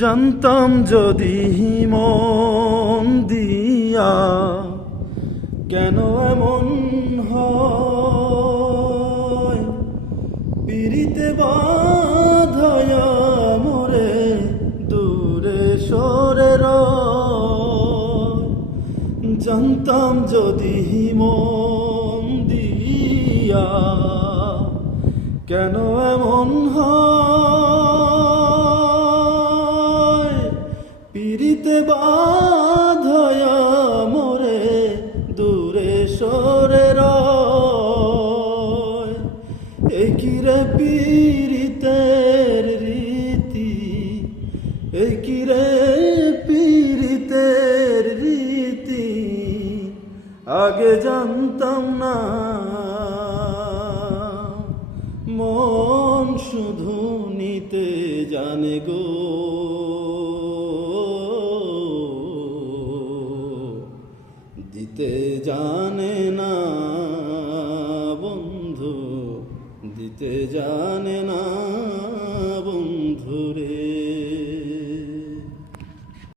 জানতাম যদি মন দিয়া কেন এমন হয়, পিরিতে বাঁধায়া মোরে দূরে সরে রয়। জানতাম যদি মন দিয়া কেন এমন হয়, পিরিতে বাঁধায়া মোরে দূরে সরে রয়। একই রে পীড়িতের রীতি, একই রে পীড়িতের রীতি, আগে জানতাম না। মন শুধু নিতে জানে গো, দিতে জানে না বন্ধু, দিতে জানে